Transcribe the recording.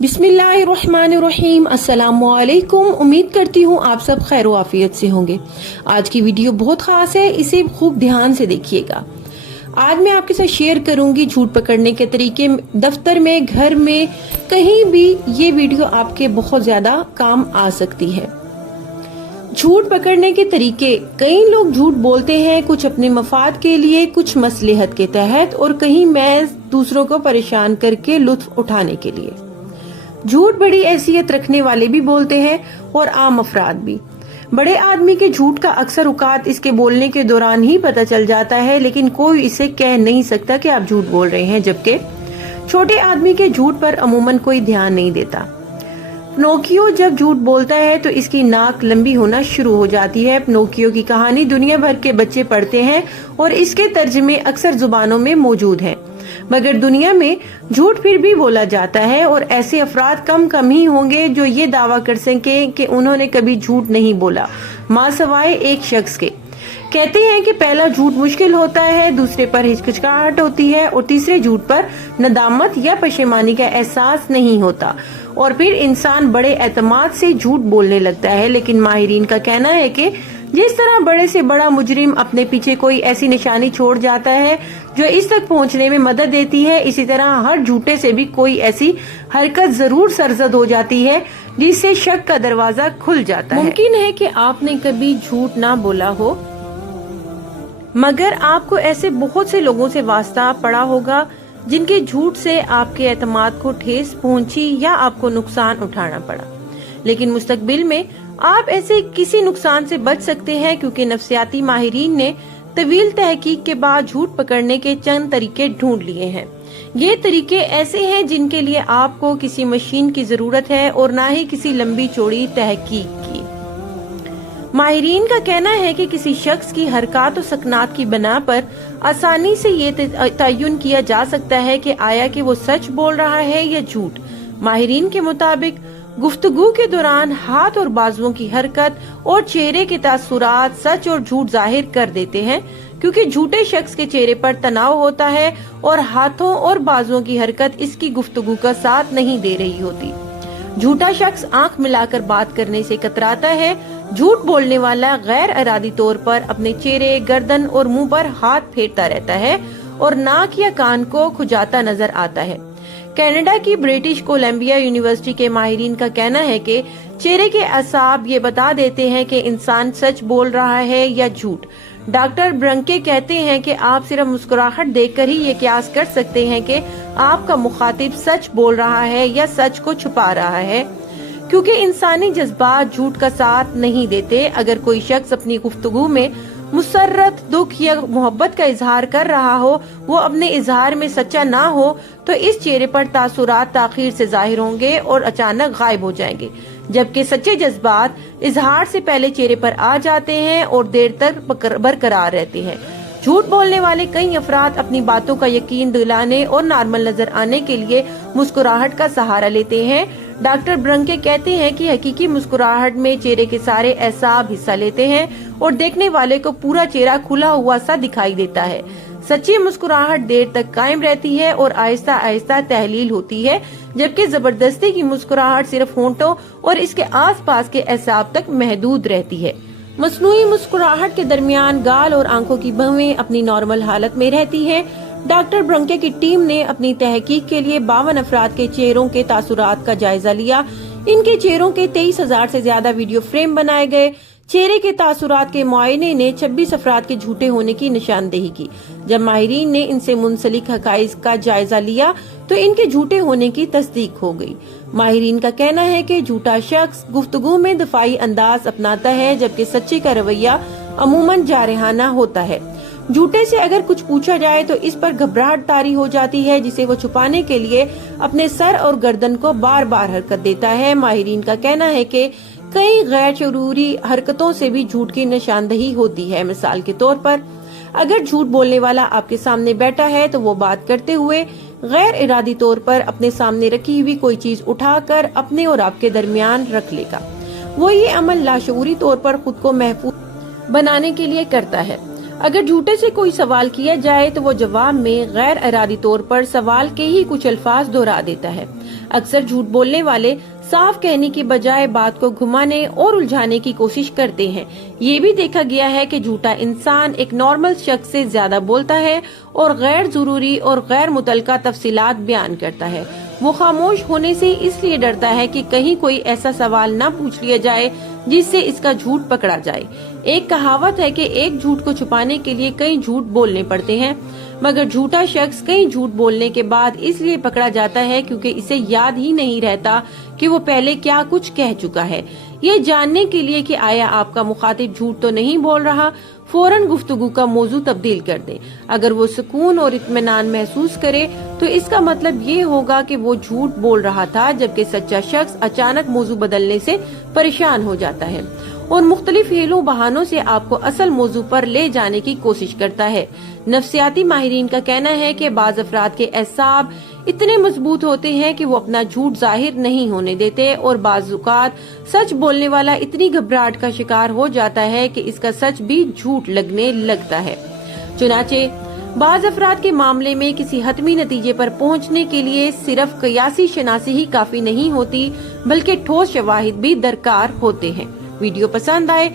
बिस्मिल्लाहिर्रहमानिर्रहीम। अस्सलामुअलैकुम। उम्मीद करती हूँ आप सब खैर आफियत से होंगे। आज की वीडियो बहुत खास है, इसे खूब ध्यान से देखिएगा। आज मैं आपके साथ शेयर करूंगी झूठ पकड़ने के तरीके। दफ्तर में, घर में, कहीं भी ये वीडियो आपके बहुत ज्यादा काम आ सकती है। झूठ पकड़ने के तरीके। कई लोग झूठ बोलते हैं, कुछ अपने मफाद के लिए, कुछ मसलहत के तहत, और कहीं महज दूसरों को परेशान करके लुत्फ उठाने के लिए। झूठ बड़ी हैसियत रखने वाले भी बोलते हैं और आम अफराद भी। बड़े आदमी के झूठ का अक्सर औकात इसके बोलने के दौरान ही पता चल जाता है, लेकिन कोई इसे कह नहीं सकता कि आप झूठ बोल रहे हैं, जबकि छोटे आदमी के झूठ पर अमूमन कोई ध्यान नहीं देता। पिनोकियो जब झूठ बोलता है तो इसकी नाक लंबी होना शुरू हो जाती है। पिनोकियो की कहानी दुनिया भर के बच्चे पढ़ते हैं और इसके तर्जमे अक्सर जुबानों में मौजूद हैं, मगर दुनिया में झूठ फिर भी बोला जाता है और ऐसे अफराद कम ही होंगे जो ये दावा कर सकें कि उन्होंने कभी झूठ नहीं बोला, मासवाए एक शख्स के। कहते हैं कि पहला झूठ मुश्किल होता है, दूसरे पर हिचकिचाहट होती है और तीसरे झूठ पर नदामत या पशेमानी का एहसास नहीं होता और फिर इंसान बड़े एतमाद से झूठ बोलने लगता है। लेकिन माहिरीन का कहना है कि जिस तरह बड़े से बड़ा मुजरिम अपने पीछे कोई ऐसी निशानी छोड़ जाता है जो इस तक पहुंचने में मदद देती है, इसी तरह हर झूठे से भी कोई ऐसी हरकत जरूर सरजद हो जाती है जिससे शक का दरवाजा खुल जाता है। मुमकिन है कि आपने कभी झूठ ना बोला हो, मगर आपको ऐसे बहुत से लोगों से वास्ता पड़ा होगा जिनके झूठ से आपके एतमाद को ठेस पहुंची या आपको नुकसान उठाना पड़ा। लेकिन मुस्तकबिल में आप ऐसे किसी नुकसान से बच सकते हैं, क्योंकि नफ्सियाती माहिरीन ने तवील तहकीक के बाद झूठ पकड़ने के चंद तरीके ढूंढ लिए हैं। ये तरीके ऐसे हैं जिनके लिए आपको किसी मशीन की जरूरत है और न ही किसी लंबी चौड़ी तहकीक की। माहिरीन का कहना है कि किसी शख्स की हरकत और सकनात की बना पर आसानी से ये तयन किया जा सकता है कि आया कि वो सच बोल रहा है या झूठ। माहिरीन के मुताबिक गुफ्तगू के दौरान हाथ और बाजुओं की हरकत और चेहरे के तासुरात सच और झूठ जाहिर कर देते हैं, क्योंकि झूठे शख्स के चेहरे पर तनाव होता है और हाथों और बाजुओं की हरकत इसकी गुफ्तगू का साथ नहीं दे रही होती। झूठा शख्स आंख मिलाकर बात करने से कतराता है। झूठ बोलने वाला गैर इरादी तौर पर अपने चेहरे, गर्दन और मुंह पर हाथ फेरता रहता है और नाक या कान को खुजाता नजर आता है। कनाडा की ब्रिटिश कोलंबिया यूनिवर्सिटी के माहिरीन का कहना है कि चेहरे के असाब ये बता देते हैं कि इंसान सच बोल रहा है या झूठ। डॉक्टर ब्रंके कहते हैं कि आप सिर्फ मुस्कुराहट देखकर ही ये क्यास कर सकते हैं कि आपका मुखातिब सच बोल रहा है या सच को छुपा रहा है, क्योंकि इंसानी जज्बात झूठ का साथ नहीं देते। अगर कोई शख्स अपनी गुफ्तगू में मुसर्रत, दुख या मोहब्बत का इजहार कर रहा हो, वो अपने इजहार में सच्चा ना हो, तो इस चेहरे पर तासुरात ताखीर से जाहिर होंगे और अचानक गायब हो जाएंगे, जबकि सच्चे जज्बात इजहार से पहले चेहरे पर आ जाते हैं और देर तक बरकरार रहते हैं। झूठ बोलने वाले कई अफराद अपनी बातों का यकीन दिलाने और नॉर्मल नजर आने के लिए मुस्कुराहट का सहारा लेते हैं। डॉक्टर ब्रंके कहते हैं कि हकीकी मुस्कुराहट में चेहरे के सारे एसाब हिस्सा लेते हैं और देखने वाले को पूरा चेहरा खुला हुआ सा दिखाई देता है। सच्ची मुस्कुराहट देर तक कायम रहती है और आहिस्ता आहिस्ता तहलील होती है, जबकि जबरदस्ती की मुस्कुराहट सिर्फ होंठों और इसके आसपास के एसाब तक महदूद रहती है। मसनूई मुस्कुराहट के दरमियान गाल और आंखों की भवें अपनी नॉर्मल हालत में रहती हैं। डॉक्टर ब्रंके की टीम ने अपनी तहकीक के लिए 52 अफराद के चेहरों के तासुरात का जायजा लिया। इनके चेहरों के 23,000 से ज्यादा वीडियो फ्रेम बनाए गए। चेहरे के तासुरात के मुआयने ने 26 अफराद के झूठे होने की निशानदेही की। जब माहिरीन ने इनसे मुंसलिक हकाइक का जायजा लिया तो इनके झूठे होने की तस्दीक हो गई। माहिरीन का कहना है कि झूठा शख्स गुफ्तगू में दफाई अंदाज अपनाता है, जबकि सच्चे का रवैया अमूमन जारहाना होता है। झूठे से अगर कुछ पूछा जाए तो इस पर घबराहट तारी हो जाती है, जिसे वो छुपाने के लिए अपने सर और गर्दन को बार बार हरकत देता है। माहिरीन का कहना है कि कई गैर जरूरी हरकतों से भी झूठ की निशानदही होती है। मिसाल के तौर पर अगर झूठ बोलने वाला आपके सामने बैठा है तो वो बात करते हुए गैर इरादी तौर पर अपने सामने रखी हुई कोई चीज उठाकर अपने और आपके दरमियान रख लेगा। वो ये अमल लाशऊरी तौर पर खुद को महफूज बनाने के लिए करता है। अगर झूठे से कोई सवाल किया जाए तो वो जवाब में गैर इरादी तौर पर सवाल के ही कुछ अल्फाज दोहरा देता है। अक्सर झूठ बोलने वाले साफ कहने की बजाय बात को घुमाने और उलझाने की कोशिश करते हैं। ये भी देखा गया है कि झूठा इंसान एक नॉर्मल शख्स से ज्यादा बोलता है और गैर जरूरी और गैर मुतल्लका तफसीलात बयान करता है। वो खामोश होने से इसलिए डरता है कि कहीं कोई ऐसा सवाल न पूछ लिया जाए जिससे इसका झूठ पकड़ा जाए। एक कहावत है कि एक झूठ को छुपाने के लिए कई झूठ बोलने पड़ते हैं, मगर झूठा शख्स कई झूठ बोलने के बाद इसलिए पकड़ा जाता है क्योंकि इसे याद ही नहीं रहता कि वो पहले क्या कुछ कह चुका है। ये जानने के लिए कि आया आपका मुखातिब झूठ तो नहीं बोल रहा, फौरन गुफ्तगू का मौजू तब्दील कर दे। अगर वो सुकून और इत्मीनान महसूस करे तो इसका मतलब ये होगा कि वो झूठ बोल रहा था, जबकि सच्चा शख्स अचानक मौजू बदलने से परेशान हो जाता है और मुख्तलिफ हीलों बहानों से आपको असल मौजू पर ले जाने की कोशिश करता है। नफ्सियाती माहिरीन का कहना है कि बाज अफराद के एसाब इतने मजबूत होते हैं कि वो अपना झूठ जाहिर नहीं होने देते और बाज़-औक़ात सच बोलने वाला इतनी घबराहट का शिकार हो जाता है कि इसका सच भी झूठ लगने लगता है। चुनाचे बाज़ अफराद के मामले में किसी हतमी नतीजे पर पहुंचने के लिए सिर्फ क़ियासी शनासी ही काफी नहीं होती, बल्कि ठोस शवाहिद भी दरकार होते हैं। वीडियो पसंद आए